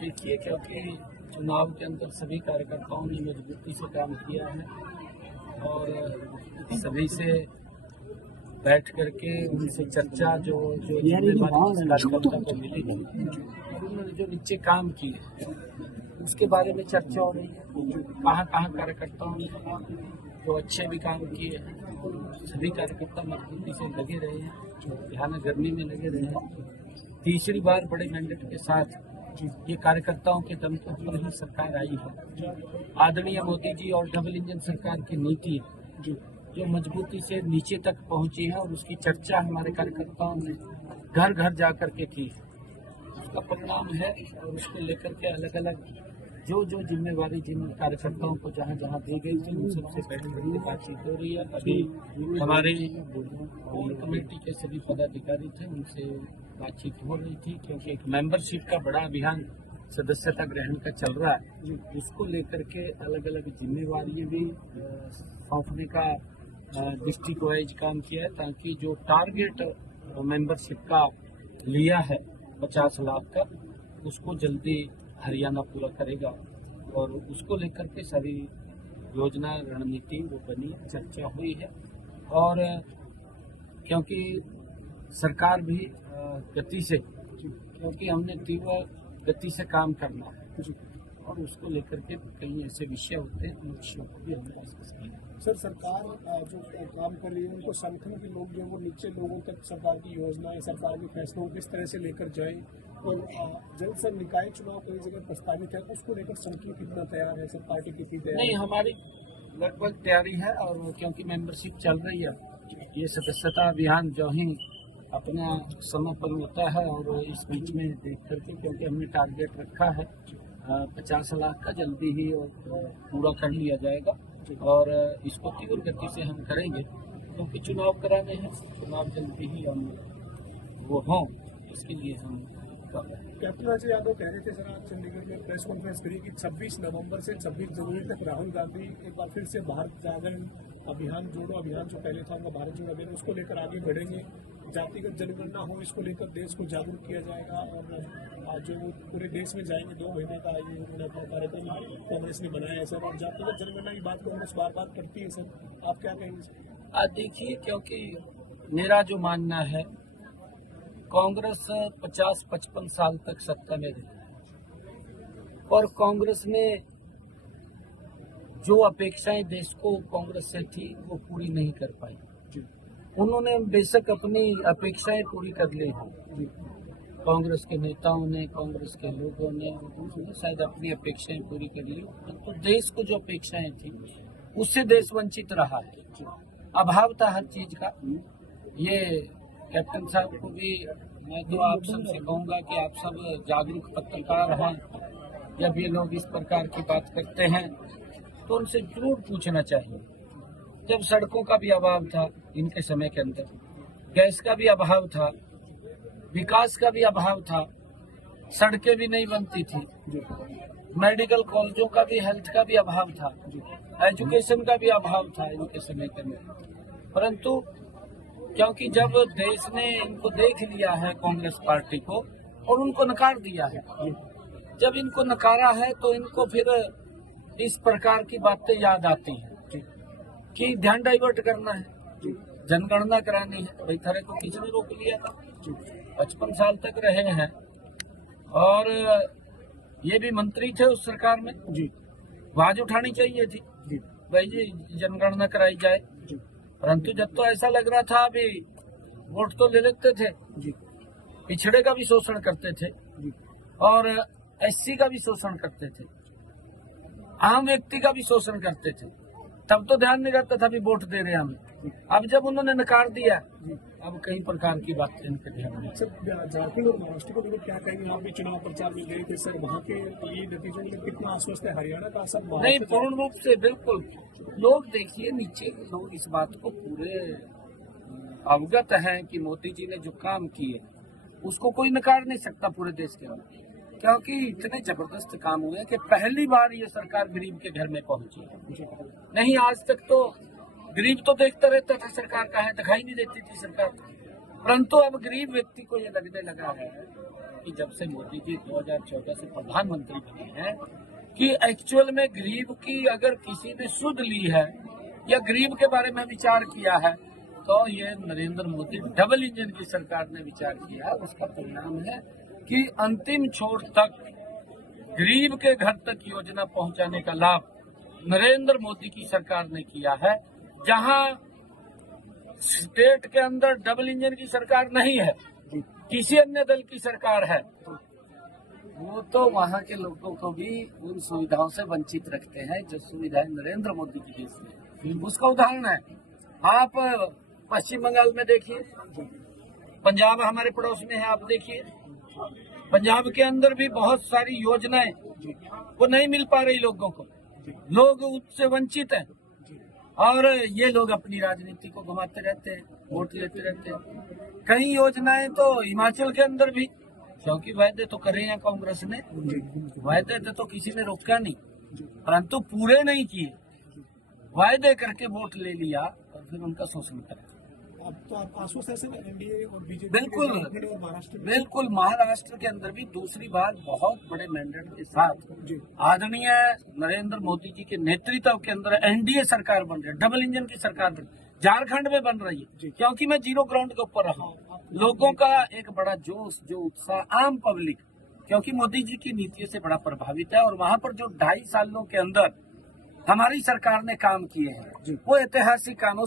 देखिए, क्योंकि चुनाव के अंदर सभी कार्यकर्ताओं ने मजबूती से काम किया है और सभी से बैठ करके उनसे चर्चा जो जिम्मेदारी कार्यकर्ता को मिलेगी और उन्होंने जो नीचे काम किए उसके बारे में चर्चा हो रही है। कहाँ कार्यकर्ताओं ने जो अच्छे भी काम किए हैं, सभी कार्यकर्ता मजबूती से लगे रहे हैं, यहाँ गर्मी में लगे रहे हैं। तीसरी बार बड़े मैंडेट के साथ ये कार्यकर्ताओं के दम पर ही सरकार आई है। आदरणीय मोदी जी और डबल इंजन सरकार की नीति जो मजबूती से नीचे तक पहुंची है और उसकी चर्चा हमारे कार्यकर्ताओं ने घर घर जा करके की है, उसका परिणाम है। और उसको लेकर के अलग अलग जो जिम्मेवारी जिन कार्यकर्ताओं को जहाँ जहाँ दी गई थी उन सबसे बैठ करके बातचीत हो रही है। अभी हमारे कोर कमेटी के सभी पदाधिकारी थे, उनसे बातचीत हो रही थी, क्योंकि एक मेंबरशिप का बड़ा अभियान सदस्यता ग्रहण का चल रहा है। उसको लेकर के अलग अलग जिम्मेवारी भी सौंपने का डिस्ट्रिक्ट वाइज काम किया है, ताकि जो टारगेट मेंबरशिप का लिया है 50 लाख का, उसको जल्दी हरियाणा पूरा करेगा। और उसको लेकर के सारी योजना रणनीति वो बनी, चर्चा हुई है। और क्योंकि सरकार भी गति से, क्योंकि हमने तीव्र गति से काम करना है और उसको लेकर के कई ऐसे विषय होते हैं, उन विषयों को भी हमने डिस्कस किया। सर, सरकार जो काम कर रही है उनको संगठन के लोग जो वो नीचे लोगों तक सरकार की योजना या सरकार के फैसलों को किस तरह से लेकर जाए, और जल्द से निकाय चुनाव कई जगह प्रस्तावित है, उसको लेकर संगठन कितना तैयार है, सर पार्टी कितनी तैयार है? नहीं, हमारी लगभग तैयारी है। और क्योंकि मेंबरशिप चल रही है, ये सदस्यता अभियान जो ही अपना समय पर होता है और इस बीच में देख करके, क्योंकि हमने टारगेट रखा है 50 लाख का, जल्दी ही पूरा कर लिया जाएगा। और इसको तीव्र गति से हम करेंगे, क्योंकि चुनाव कराने हैं, चुनाव जल्दी ही हम वो हों, इसके लिए हम कर रहे हैं। कैप्टन अजय यादव कह रहे थे सर आज चंडीगढ़ में प्रेस कॉन्फ्रेंस करी कि 26 नवंबर से 26 जनवरी तक राहुल गांधी एक बार फिर से भारत जागरण अभियान, जोड़ो अभियान जो पहले था उनका भारत जोड़ो अभियान, उसको लेकर आगे बढ़ेंगे। जातिगत जनगणना हो, इसको लेकर देश को जागरूक किया जाएगा। और जो पूरे देश में जाएंगे, 2 महीने का ये उन्होंने अपना कार्यक्रम कांग्रेस ने बनाया है सर। और जातिगत जनगणना की बात कांग्रेस बार करती है सर, आप क्या कहेंगे सर? देखिए, क्योंकि मेरा जो मानना है, कांग्रेस 50-55 साल तक सत्ता में रही और कांग्रेस ने जो अपेक्षाएं देश को कांग्रेस से थी वो पूरी नहीं कर पाई। उन्होंने बेशक अपनी अपेक्षाएं पूरी कर ली हैं, कांग्रेस के नेताओं ने, कांग्रेस के लोगों ने शायद अपनी अपेक्षाएं पूरी कर ली, तो देश को जो अपेक्षाएं थी उससे देश वंचित रहा है। अभाव था हर चीज का। ये कैप्टन साहब को भी मैं तो आप सबसे कहूंगा कि आप सब जागरूक पत्रकार हैं, जब ये लोग इस प्रकार की बात करते हैं तो उनसे जरूर पूछना चाहिए। जब सड़कों का भी अभाव था इनके समय के अंदर, गैस का भी अभाव था, विकास का भी अभाव था, सड़कें भी नहीं बनती थी, मेडिकल कॉलेजों का भी, हेल्थ का भी अभाव था, एजुकेशन का भी अभाव था इनके समय के अंदर। परंतु क्योंकि जब देश ने इनको देख लिया है, कांग्रेस पार्टी को, और उनको नकार दिया है, जब इनको नकारा है तो इनको फिर इस प्रकार की बातें याद आती हैं कि ध्यान डाइवर्ट करना है, जनगणना करानी है। भाई थारे को किसने रोक लिया था? 55 साल तक रहे हैं और ये भी मंत्री थे उस सरकार में, आवाज उठानी चाहिए थी भाई जी जनगणना कराई जाए। परंतु जब तो ऐसा लग रहा था अभी वोट तो ले लेते थे, पिछड़े का भी शोषण करते थे और एससी का भी शोषण करते थे, आम व्यक्ति का भी शोषण करते थे, तब तो ध्यान नहीं रहता था भी वोट दे रहे हमें। अब जब उन्होंने नकार दिया, अब कई प्रकार की बातें इनके ध्यान में। सर, झारखंड और महाराष्ट्र को क्या कहेंगे? आप भी चुनाव प्रचार में गए थे सर, वहाँ के ये नतीजों में कितना आश्वस्त है? हरियाणा का असर नहीं, पूर्ण रूप से बिल्कुल। लोग देखिए, नीचे लोग इस बात को पूरे अवगत हैं कि मोदी जी ने जो काम किए उसको कोई नकार नहीं सकता पूरे देश के अंदर, क्योंकि इतने जबरदस्त काम हुए कि पहली बार ये सरकार गरीब के घर में पहुंची है। नहीं, आज तक तो गरीब तो देखता रहता था सरकार कहाँ है, दिखाई नहीं देती थी सरकार। परंतु अब गरीब व्यक्ति को ये लगने लगा है कि जब से मोदी जी 2014 से प्रधानमंत्री बने हैं कि एक्चुअल में गरीब की अगर किसी ने सुध ली है या गरीब के बारे में विचार किया है तो ये नरेंद्र मोदी डबल इंजन की सरकार ने विचार किया। उसका परिणाम है कि अंतिम छोर तक गरीब के घर तक योजना पहुंचाने का लाभ नरेंद्र मोदी की सरकार ने किया है। जहां स्टेट के अंदर डबल इंजन की सरकार नहीं है, किसी अन्य दल की सरकार है, वो तो वहां के लोगों को भी उन सुविधाओं से वंचित रखते हैं जो सुविधाएं नरेंद्र मोदी की देश में। उसका उदाहरण है, आप पश्चिम बंगाल में देखिए, पंजाब हमारे पड़ोस में है, आप देखिए पंजाब के अंदर भी बहुत सारी योजनाएं वो नहीं मिल पा रही लोगों को, लोग उससे वंचित हैं और ये लोग अपनी राजनीति को घुमाते रहते हैं, वोट लेते रहते हैं। कई योजनाएं तो हिमाचल के अंदर भी, क्योंकि वायदे तो करे हैं कांग्रेस ने, वायदे तो किसी ने रोका नहीं, परंतु पूरे नहीं किए, वायदे करके वोट ले लिया और फिर उनका शोषण करा। अब तो आप आश्वासन एनडीए और बीजेपी बिल्कुल और महाराष्ट्र में बिल्कुल, महाराष्ट्र के अंदर भी दूसरी बार बहुत बड़े मैंडेट के साथ आदरणीय नरेंद्र मोदी जी के नेतृत्व के अंदर एनडीए सरकार बन रही है, डबल इंजन की सरकार बन, झारखंड में बन रही है। क्योंकि मैं जीरो ग्राउंड के ऊपर रहा हूँ, लोगों का एक बड़ा जोश, जो उत्साह, आम पब्लिक क्योंकि मोदी जी की नीतियों से बड़ा प्रभावित है और वहाँ पर जो 2.5 सालों के अंदर हमारी सरकार ने काम किए हैं वो ऐतिहासिक काम।